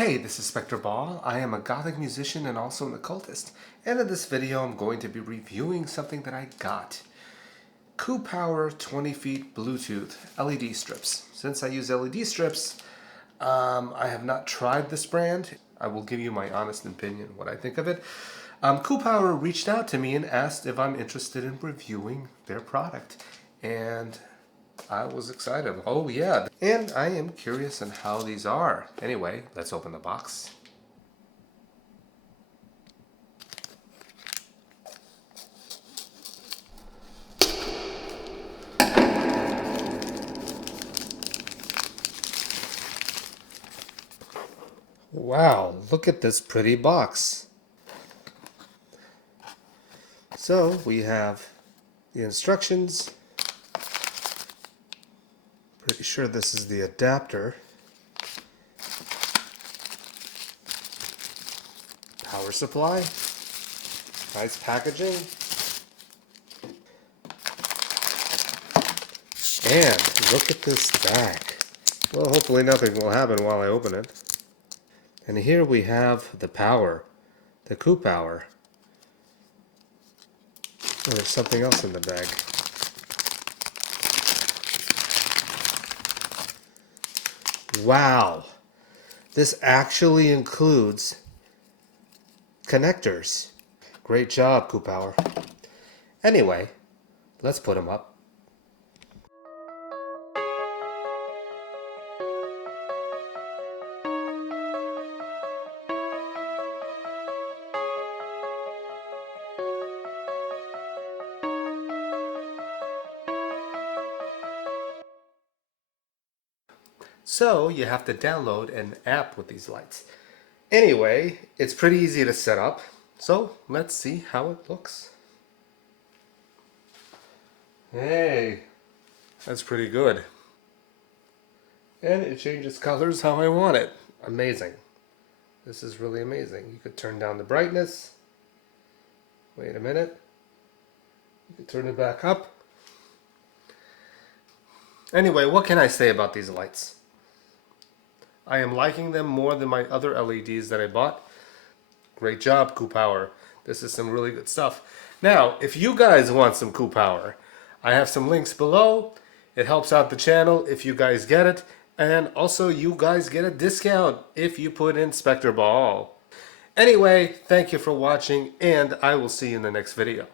Hey, this is spektorbaal. I am a gothic musician and also an occultist. And in this video I'm going to be reviewing something that I got. Koopower 20 feet Bluetooth LED strips. Since I use LED strips, I have not tried this brand. I will give you my honest opinion, what I think of it. Koopower reached out to me and asked if I'm interested in reviewing their product. And I was excited. Oh yeah. And I am curious on how these are. Anyway, let's open the box. Wow, look at this pretty box. So we have the instructions. Pretty sure this is the adapter. Power supply. Nice packaging. And look at this back. Well, hopefully nothing will happen while I open it. And here we have the power, the Koopower. Oh, there's something else in the bag. Wow, this actually includes connectors. Great job, Koopower. Anyway, let's put them up. So you have to download an app with these lights. Anyway, it's pretty easy to set up. So let's see how it looks. Hey, that's pretty good. And it changes colors how I want it. Amazing. This is really amazing. You could turn down the brightness. Wait a minute. You could turn it back up. Anyway, what can I say about these lights? I am liking them more than my other LEDs that I bought. Great job, Koopower. This is some really good stuff. Now, if you guys want some Koopower, I have some links below. It helps out the channel if you guys get it. And also, you guys get a discount if you put in spektorbaal. Anyway, thank you for watching, and I will see you in the next video.